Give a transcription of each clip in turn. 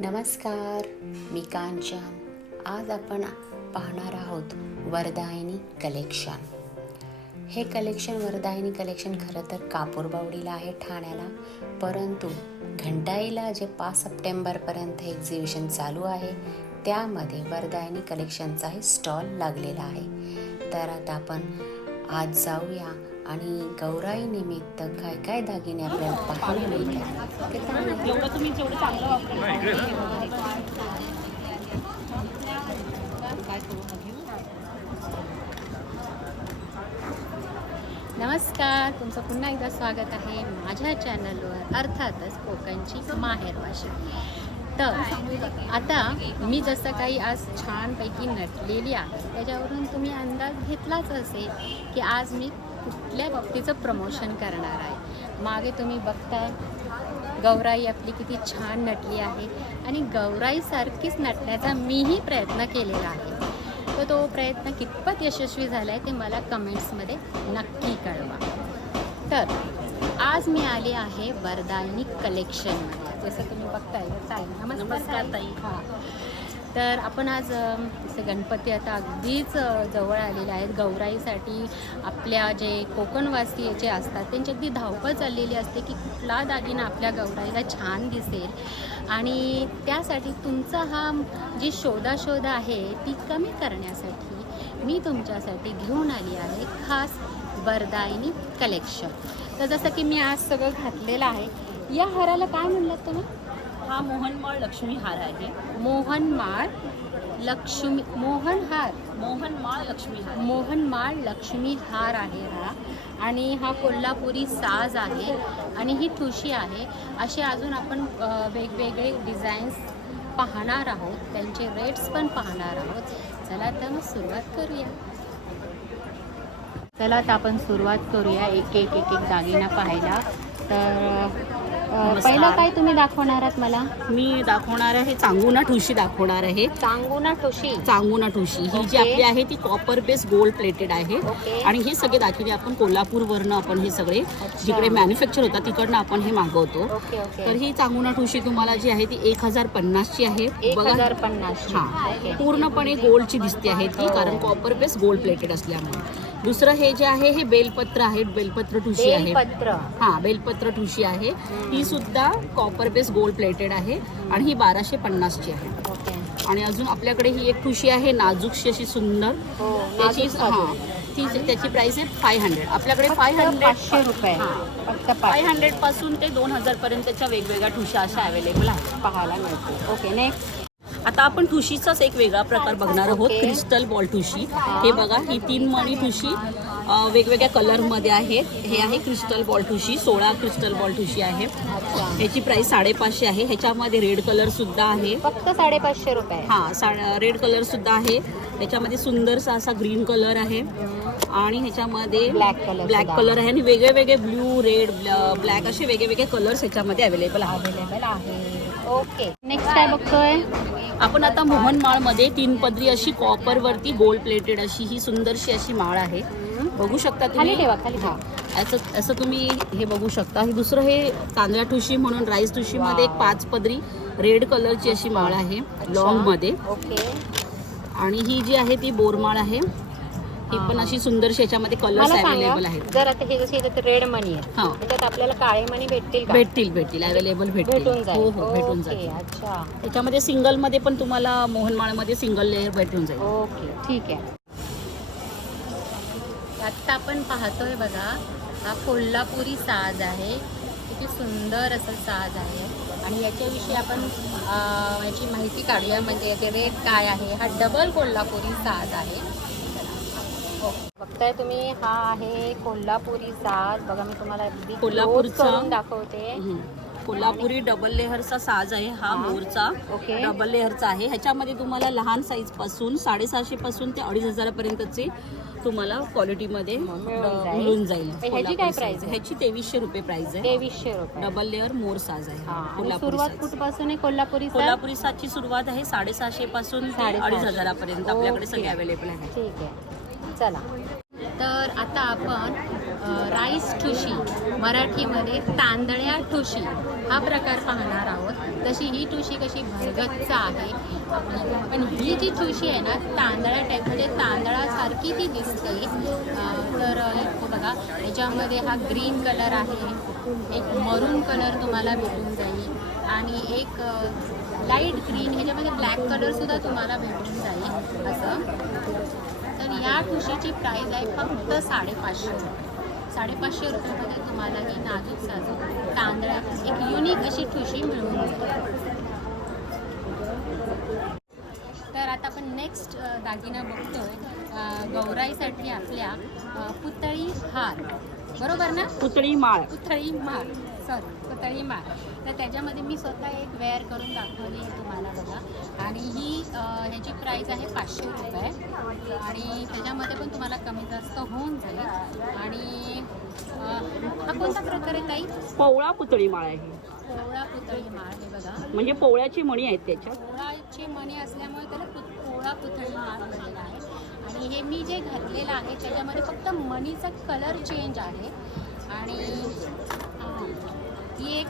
नमस्कार. मी कांचन आज आपण पाहणार आहोत वरदायनी कलेक्शन. हे कलेक्शन वरदायनी कलेक्शन खरं तर कापूरबावडीला आहे ठाण्याला परंतु घंटाईला जे पाच सप्टेंबरपर्यंत एक्झिबिशन चालू आहे त्यामध्ये वरदायनी कलेक्शनचाही स्टॉल लागलेला आहे. तर आता आपण आज जाऊया आणि गौराई निमित्त काय काय दागिने आपल्याला पाहायला मिळतात? ते नमस्कार तुमचं पुन्हा एकदा स्वागत आहे माझ्या चॅनलवर अर्थातच कोकणची माहेर भाषा तर आता मी जसं काही आज छानपैकी नटलेली आहे त्याच्यावरून तुम्ही अंदाज घेतलाच असेल की आज मी कुठल्या बाबतीचं प्रमोशन करणार आहे? मागे तुम्ही बघताय गौराई आपली किती छान नटली आहे आणि गौराईसारखीच नटण्याचा मीही प्रयत्न केलेला आहे. तर तो प्रयत्न कितपत यशस्वी झाला आहे ते मला कमेंट्समध्ये नक्की कळवा. तर आज मी आले आहे वरदायनी कलेक्शनमध्ये जसं तुम्ही बघताय ताई. नमस्कार ताई. हां. तर आपण आज जसं गणपती आता अगदीच जवळ आलेले आहेत. गौराईसाठी आपल्या जे कोकणवासी जे असतात त्यांची अगदी धावपळ चाललेली असते की कुठला दागिना आपल्या गौराईला छान दिसेल. आणि त्यासाठी तुमचा हा जी शोधाशोध आहे ती कमी करण्यासाठी मी तुमच्यासाठी घेऊन आली आहे खास वरदायनी कलेक्शन. तर जसं की मी आज सगळं घातलेलं आहे या हाराला काय म्हणलात तुम्ही? हा मोहनमाळ लक्ष्मी हार आहे. मोहनमाळ लक्ष्मी मोहनहार मोहनमाळ लक्ष्मी हार. मोहनमाळ लक्ष्मी हार आहे हा. आणि हा कोल्हापुरी साज आहे आणि ही ठुशी आहे. असे अजून आपण वेगवेगळे डिझाईन्स पाहणार आहोत. त्यांचे रेट्स पण पाहणार आहोत. चला तर मग सुरुवात करूया. चला तर आपण सुरुवात करूया एक एक एक एक दागिना पाहायला. तर. पहिलं काय तुम्ही दाखवणार आहात मला? मी दाखवणार आहे चांगुना ठुशी दाखवणार आहे. सांगू ठुशी. चांगुना ठुशी. ही जी. आपली आहे ती कॉपर बेस गोल्ड प्लेटेड आहे. आणि हे सगळे दाखवले आपण कोल्हापूरवरनं आपण हे सगळे. जिकडे मॅन्युफॅक्चर होतात तिकडनं आपण हे मागवतो. तर ही चांगुना ठुशी तुम्हाला जी आहे ती एक हजार पन्नासची आहे. हजार पन्नास हा. पूर्णपणे गोल्डची दिसते आहे ती. कारण कॉपर बेस गोल्ड प्लेटेड असल्यामुळे. दुसरं हे जे आहे हे बेलपत्र आहे. बेलपत्र ठुशी आहे. बेलपत्र. हा बेलपत्र ठुशी आहे. ही सुद्धा कॉपर बेस गोल्ड प्लेटेड आहे आणि ही बाराशे पन्नासची आहे. आणि अजून आपल्याकडे ही एक ठुशी आहे नाजूकशी अशी सुंदर. हो त्याची हा. ती त्याची प्राइस आहे फाय हंड्रेड आपल्याकडे फाय हंड्रेड पाचशे रुपये. फाय हंड्रेडपासून ते दोन हजार पर्यंतच्या वेगवेगळ्या ठुशा अशा अवेलेबल आहेत पाहायला मिळते ओके नेक्स्ट आता आपण ठुशीचाच एक वेगळा प्रकार बघणार आहोत. क्रिस्टल बॉल ठुशी. हे बघा ही तीन मणी ठुशी वेगवेगळ्या कलरमध्ये आहेत. हे आहे क्रिस्टल बॉल ठुशी सोळा क्रिस्टल बॉल ठुशी आहे. ह्याची प्राइस साडेपाचशे आहे. ह्याच्यामध्ये रेड कलर सुद्धा आहे. फक्त साडेपाचशे रुपये. हा सा रेड कलर सुद्धा आहे. त्याच्यामध्ये सुंदरसा असा ग्रीन कलर आहे. आणि ह्याच्यामध्ये Black color ब्लॅक कलर आहे. आणि वेगळे वेगळे ब्ल्यू रेड ब्लॅक असे वेगळे वेगळे कलर्स ह्याच्यामध्ये अवेलेबल आहेत. अवेलेबल आहे ओके. नेक्स्ट काय बघतोय? आपण आता मोहनमाळमध्ये तीन पदरी अशी कॉपरवरती गोल्ड प्लेटेड अशी ही सुंदरशी अशी माळ आहे. बघू शकता खाली तुम्ही ठेवा खाली ठेवा. असं असं तुम्ही हे बघू शकता. हे दुसरं हे तांदळा ठुशी म्हणून राईस ठुशीमध्ये एक. पाच पदरी रेड कलरची अशी माळ आहे लॉंगमध्ये ओके. आणि ही जी आहे ती बोरमाळ आहे. ही पण हा. अशी सुंदरशी याच्यामध्ये कलर्स मला अवेलेबल सांगा आहेत. जर आता हे जसे रेड मनी आहे हा. त्याच्यात आपल्याला काळे मनी भेटतील का? भेटतील भेटतील अवेलेबल भेटतील. भेटून जाईल. हो हो भेटून ओके, जाईल अच्छा. त्याच्यामध्ये सिंगलमध्ये पण तुम्हाला मोहनमाळमध्ये सिंगल लेअर भेटून जाईल. ओके ठीक आहे. आत्ता आपण पाहतोय बघा हा कोल्हापुरी साज आहे. किती सुंदर असं साज आहे. आणि याच्याविषयी आपण अं, याची माहिती काढूया. म्हणजे याचे रेट काय आहे? हा डबल कोल्हापुरी साज आहे. बघताय तुम्ही हा आहे कोल्हापुरी साज बघा मी तुम्हाला अगदी कोल्हापूरचा- दाखवते. कोल्हापुरी डबल लेअरचा साज आहे हा. मोरचा ओके डबल लेअरचा आहे ह्याच्यामध्ये तुम्हाला लहान साईजपासून साडेसहाशे पासून ते अडीच हजारापर्यंतचे तुम्हाला क्वालिटीमध्ये मिळून जाईल. मिळून जाईल ह्याची काय साज. आहे? ह्याची तेवीसशे रुपये प्राइस आहे तेवीसशे रुपये डबल लेअर मोर साज आहे हा आणि कोल्हापुरी सुरुवात साज. कुठपासून आहे कोल्हापुरी साज कोल्हापुरी साजची सुरुवात आहे साडेसहाशे पासून ते साडेसहाशे. अडीच हजारापर्यंत आपल्याकडे ओके. सगळे अवेलेबल आहे ठीक आहे चला. तर आता आपण राईस ठुशी मराठीमध्ये तांदळ्या ठुशी हा प्रकार पाहणार आहोत. तशी ही ठुशी कशी भरगच्च आहे पण ही जी ठुशी आहे ना तांदळा टाईप म्हणजे तांदळासारखी ती दिसते. तर बघा याच्यामध्ये हा ग्रीन कलर आहे. एक मरून कलर तुम्हाला भेटून जाईल. आणि एक लाइट ग्रीन ह्याच्यामध्ये ब्लॅक कलरसुद्धा तुम्हाला भेटून जाईल. असं. तर या ठुशीची प्राईस आहे फक्त साडेपाचशे रुपये. साडेपाचशे रुपयामध्ये तुम्हाला ही नाजूक साजूक तांदळाची एक युनिक अशी ठुशी मिळून जाईल तर आता आपण नेक्स्ट दागिना बघतोय. गौराईसाठी आपल्या पुतळी हार. बरोबर ना? पुतळी माळ. पुतळी माळ. सॉरी पुतळी माळ. तर त्याच्यामध्ये मी स्वतः एक वेअर करून दाखवली आहे तुम्हाला बघा. आणि ही ह्याची प्राईस आहे पाचशे रुपये. आणि त्याच्यामध्ये पण तुम्हाला कमी जास्त होऊन जाईल. आणि हा कोणता प्रकार आहे ताई? पोवळा पुतळी माळ आहे पोवळा पुतळी माळ हे बघा. म्हणजे पोवळ्याची मणी आहेत त्याच्यात. पोळाची मणी असल्यामुळे त्याला पु पोळा पुतळी माळ म्हणलेला आहे. आणि हे मी जे घातलेलं आहे त्याच्यामध्ये फक्त मणीचा कलर चेंज आहे. आणि ही एक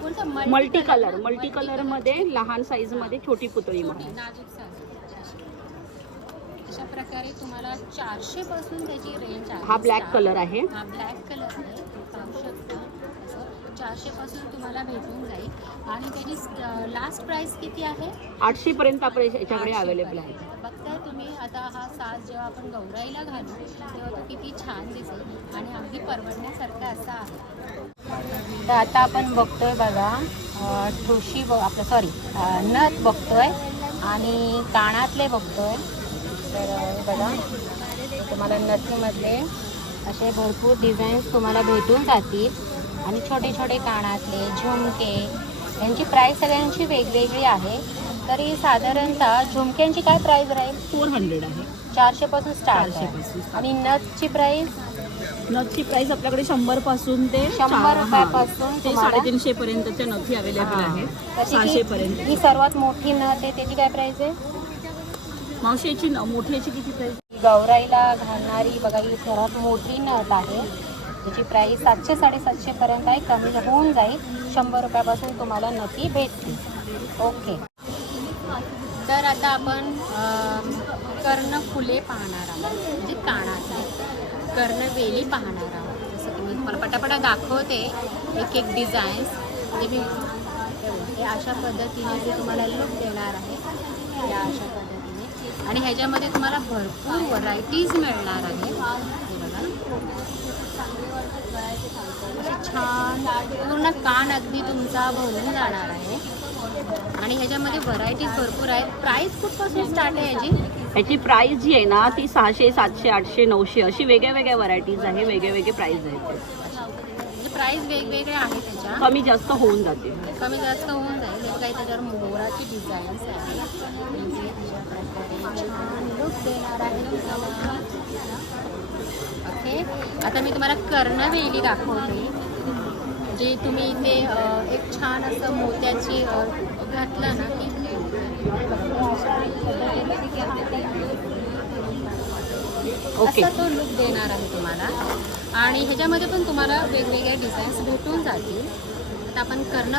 कोणतं मल्टी कलर? मल्टी कलरमध्ये लहान साईजमध्ये छोटी पुतळी नाजूक साज अशी. प्रकारे तुम्हाला चारशे पासून त्याची रेंज आहे हा ब्लॅक. कलर आहे हा ब्लॅक कलर आहे पाहू शकता चारशेपासून तुम्हाला भेटून जाईल. आणि त्याची लास्ट प्राइस किती आहे? आठशे पर्यंत आपल्या याच्याकडे अवेलेबल. आहे. बघताय तुम्ही आता हा साज जेव्हा आपण गौराईला घालू तेव्हा तो किती छान दिसेल आणि अगदी परवडण्यासारखा असा आहे. तर आता आपण बघतोय बघा ठुशी ब आपलं सॉरी नथ बघतोय आणि कानातले बघतोय. तर बघा तुम्हाला नथीमध्ये असे भरपूर डिझाईन्स तुम्हाला भेटून जातील. आणि छोटे छोटे कानातले झुमके यांची प्राईस सगळ्यांची वेगवेगळी आहे. तरी साधारणतः झुमक्यांची काय प्राईस राहील? फोर हंड्रेड आहे. चारशे पासून स्टार्ट 400 पासून. आणि नथची प्राईस नथची प्राइस आपल्याकडे शंभरपासून ते शंभर. रुपयापासून ते तुम्हाला- साडेतीनशे पर्यंतच्या नथी अवेलेबल आहेत. त्याची सहाशे ही- पर्यंत. ही सर्वात मोठी नथ आहे त्याची काय प्राईस आहे? मावशीची न- मोठ्याची किती प्राइस गौराईला घालणारी बघा ही सर्वात मोठी नथ आहे. त्याची प्राईस सातशे साडेसातशेपर्यंत आहे कमी होऊन जाईल. शंभर रुपयापासून तुम्हाला नक्की भेटतील ओके. तर आता आपण कर्ण फुले पाहणार आहोत. म्हणजे कानातले कर्णवेली पाहणार आहोत. जसं की मी तुम्हाला पटापटा दाखवते एक एक डिझाईन्स म्हणजे मी हे अशा पद्धतीने मी तुम्हाला लुक देणार आहे. या अशा पद्धतीने. आणि ह्याच्यामध्ये तुम्हाला भरपूर व्हरायटीज मिळणार आहे हे बघा असे छान पूर्ण कान अगदी तुमचा भरून जाणार आहे. आणि ह्याच्यामध्ये व्हरायटीज भरपूर आहेत. प्राईस कुठपासून स्टार्ट आहे याची? याची प्राइस जी आहे ना ती सहाशे सातशे आठशे नऊशे अशी वेगळ्या वेगळ्या व्हरायटीज आहे वेगळे वेगळे प्राइस आहेत म्हणजे प्राईस वेगवेगळे आहेत त्याच्या. कमी जास्त होऊन जाते. कमी जास्त होऊन जाईल. हे काही त्याच्यावर मोराची डिझाईन्स आहे म्हणजे देणार आहे. ओके. आता मी तुम्हाला कर्णवेली दाखवते. जे तुम्ही इथे एक छान असं मोत्याची घातलं ना की ओके. तो लुक देणार आहे तुम्हाला. आणि ह्याच्यामध्ये पण तुम्हाला वेगवेगळ्या डिझाईन्स भेटून जातील. आता आपण कर्ण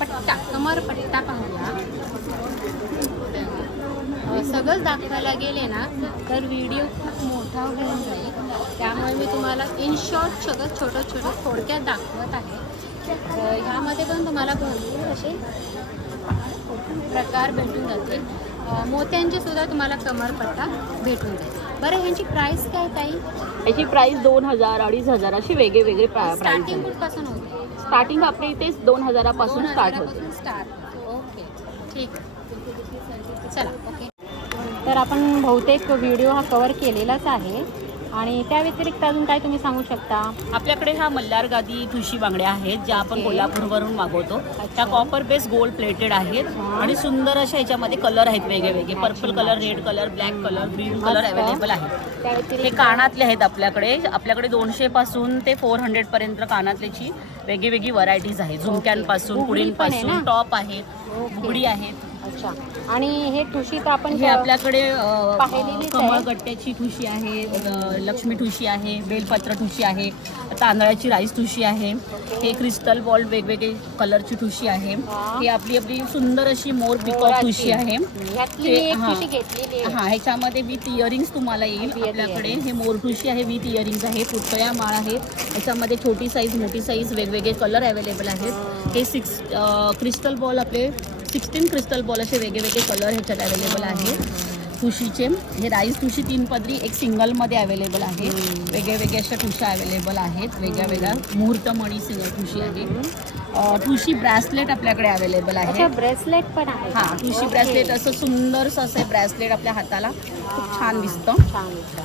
पट्टा कमर पट्टा पाहूया. सगळंच दाखवायला गेले ना तर व्हिडिओ खूप मोठा होऊन जाईल. त्यामुळे मी तुम्हाला इन शॉर्ट सगळं छोटं छोटं थोडक्यात दाखवत आहे. तर ह्यामध्ये पण तुम्हाला भरपूर असे प्रकार भेटून जातील. मोत्यांचे सुद्धा तुम्हाला कमरपट्टा भेटून जाईल. बरं ह्यांची प्राईस काय ताई? याची प्राइस दोन हजार अडीच हजार अशी वेगळे वेगळे स्टार्टिंग कुठपासून होते? स्टार्टिंग आपल्या इथेच दोन हजारापासून स्टार्ट होते. स्टार्ट ओके ठीक चला ओके. तर आपण बहुतेक व्हिडिओ हा कवर केलेलाच आहे. आणि त्या व्यतिरिक्त अजून काय तुम्ही सांगू शकता? आपल्याकडे ह्या मल्हार गादी ठुशी बांगड्या आहेत ज्या आपण. कोल्हापूरवरून मागवतो. त्या कॉपर बेस गोल्ड प्लेटेड आहेत. आणि सुंदर अशा ह्याच्यामध्ये कलर आहेत वेगळे वेगळे purple colour red colour black colour green colour. Available आहेत त्या हे कानातले आहेत आपल्याकडे. आपल्याकडे दोनशे पासून ते फोर हंड्रेड पर्यंत कानातल्याची वेगळी वेगळी व्हरायटीज आहे झुमक्यांपासून बुगडी पण आहे पुढींपासून ना? टॉप आहेत. बुगडी आहेत अच्छा आणि हे ठुशी तर आपण हे आपल्याकडे आहे. कमळगट्ट्याची ठुशी आहे अ, लक्ष्मी ठुशी आहे बेलपत्र ठुशी आहे तांदळाची राईस ठुशी आहे हे क्रिस्टल बॉल वेगवेगळे कलरची ठुशी आहे वा. ही आपली आपली सुंदर अशी मोर पिकॉक मोराची. ठुशी आहे हे- मी एक हा. ठुशी घेतलेली आहे हा ह्याच्यामध्ये विथ इयरिंग्स तुम्हाला येईल With आपल्याकडे. हे मोरठुशी आहे विथ इयरिंग्स आहे पुतळ्या माळ आहे ह्याच्यामध्ये छोटी साईज मोठी साईज वेगवेगळे कलर अवेलेबल आहेत हे सिक्स क्रिस्टल बॉल आपले सिक्स्टीन क्रिस्टल बॉल असे वेगवेगळे कलर ह्याच्यात अवेलेबल आहे. ठुशीचे हे. राईस ठुशी तीन पदरी एक सिंगलमध्ये अवेलेबल आहे. वेगळे वेगळे अशा ठुशा अवेलेबल आहेत. वेगळ्या वेगळ्या मुहूर्तमणी सिंगल ठुशी आहे. ठुशी ब्रॅसलेट आपल्याकडे अवेलेबल आहे. अच्छा ब्रेसलेट पण आहे. हा ठुशी ओके. ब्रॅसलेट असं सुंदरसं असं आहे ब्रॅसलेट आपल्या हाताला खूप छान दिसतं.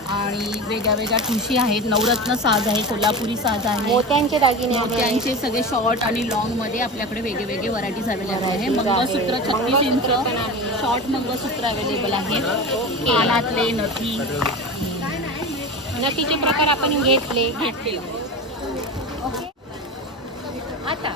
आणि वेगळ्या वेगळ्या ठुशी आहेत. नवरत्न साज आहे कोल्हापुरी साज आहे. मोत्यांचे दागिने. मोत्यांचे सगळे शॉर्ट आणि लॉंगमध्ये आपल्याकडे वेगळे वेगळे व्हरायटीज अवेलेबल आहे. मंगळसूत्र. छत्तीस इंच. शॉर्ट मंगळसूत्र अवेलेबल आहे. कानातले नथी. नथीचे प्रकार आपण घेतले. घेतले. ओके. आता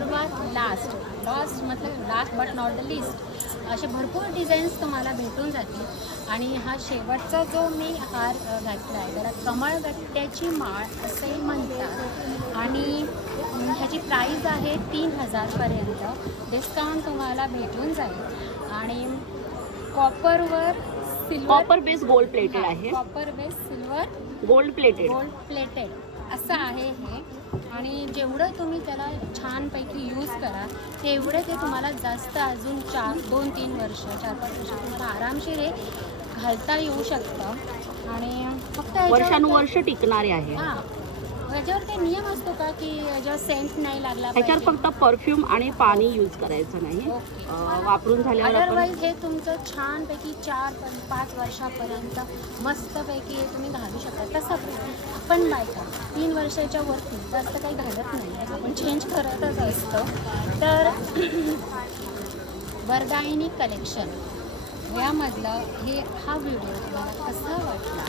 सर्वात लास्ट लास्ट मतलब last but not the least असे भरपूर डिझाईन्स तुम्हाला भेटून जातील. आणि हा शेवटचा जो मी हार घातला आहे त्याला कमळगट्ट्याची माळ असे म्हणतात. आणि ह्याची प्राईज आहे तीन हजारपर्यंत डिस्काउंट तुम्हाला भेटून जाईल. आणि कॉपरवर silver copper base gold plated आहे. Copper base silver gold plated gold plated असं आहे हे. आणि जेवढं तुम्ही त्याला छानपैकी यूज करा तेवढे ते तुम्हाला जास्त अजून चार दोन तीन वर्ष चार पाच वर्ष तुम्हाला आरामशीर हे घालता येऊ शकतं. आणि फक्त वर्षानुवर्ष टिकणारे आहे. हां ह्याच्यावर काही नियम असतो का की ह्याच्यावर सेंट नाही लागला ह्याच्यावर? फक्त परफ्यूम आणि पाणी यूज करायचं नाही. ओके. अं, वापरून झाल्यावर आपण अदरवाईज हे तुमचं छानपैकी चार पण पाच वर्षापर्यंत मस्तपैकी हे तुम्ही घालू शकता. तसं आपण बायका तीन वर्षाच्या वरती जास्त काही घालत नाही. आपण चेंज करतच असतो. तर वरदायिनी कलेक्शन यामधलं हे हा व्हिडिओ तुम्हाला कसा वाटला?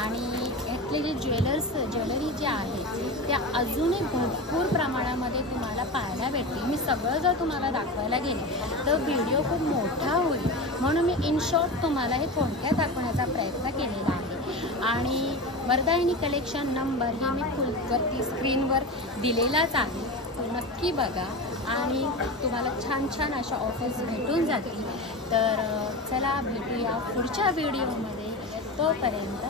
आणि यातले जे ज्वेलर्स ज्वेलरी जे आहेत त्या अजूनही भरपूर प्रमाणामध्ये तुम्हाला पाहायला भेटतील. मी सगळं जर तुम्हाला दाखवायला गेले तर व्हिडिओ खूप मोठा होईल. म्हणून मी इन शॉर्ट तुम्हाला हे थोडक्यात दाखवण्याचा प्रयत्न केलेला आहे. आणि वरदायिनी कलेक्शन नंबर हे मी फुलवरती स्क्रीनवर दिलेलाच आहे. तो नक्की बघा. आणि तुम्हाला छान छान अशा ऑफर्स भेटून जातील. तर चला भेटूया पुढच्या व्हिडिओमध्ये. तोपर्यंत